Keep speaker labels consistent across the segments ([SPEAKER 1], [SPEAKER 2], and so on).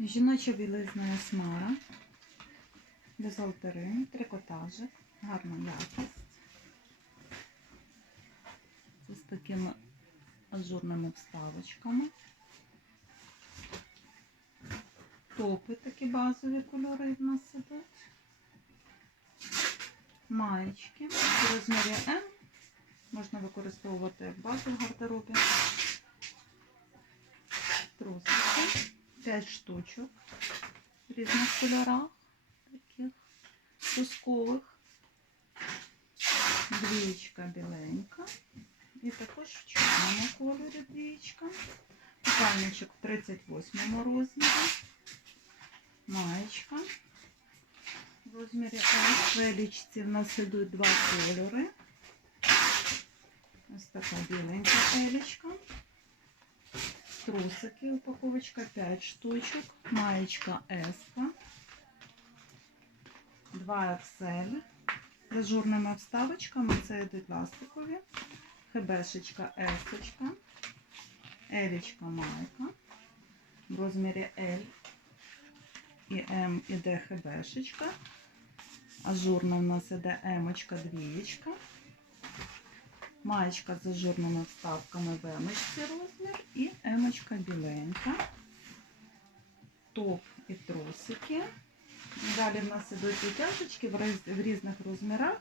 [SPEAKER 1] Жіноча білизна смара, бюзгалтерин, трикотажик, гарна якість. З такими ажурними вставочками. Топи такі базові кольори в нас ідуть. Маєчки в розмірі М. Можна використовувати як базу в гардеробі. Трусики. 5 штучок в різних кольорах, таких пускових. Двічка біленька. І також в чорному кольорі двічка. Купальничок в 38 розмірі. Маєчка. В розмірі. В нас йдуть два кольори. Ось така біленька елічка. Трусики, упаковочка 5 штучок. Маєчка S. 2 XL. З ажурними вставочками це йдуть пластикові. ХБшечка S. Елічка майка. В розмірі L і М іде ХБшечка. Ажурна у нас іде Емочка, двієчка. Маєчка з ажурними вставками в емочці розмір і емочка біленька. Топ і трусики. Далі в нас ідуть утяжечки в в різних розмірах.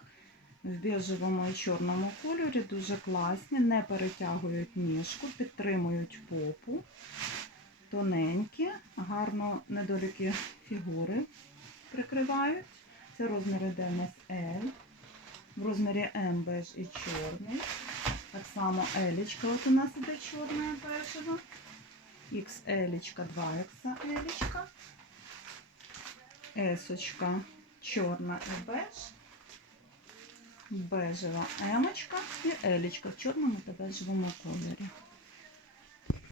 [SPEAKER 1] В біжевому і чорному кольорі дуже класні, не перетягують ніжку, підтримують попу, тоненькі, гарно недоліки фігури прикривають. Це розмір іде у нас L. В розмірі М беж і чорний. Так само елічка от у нас іде чорна бежева. XL, 2XL. Есочка чорна і беж. Бежева емочка і елічка в чорному та бежевому кольорі.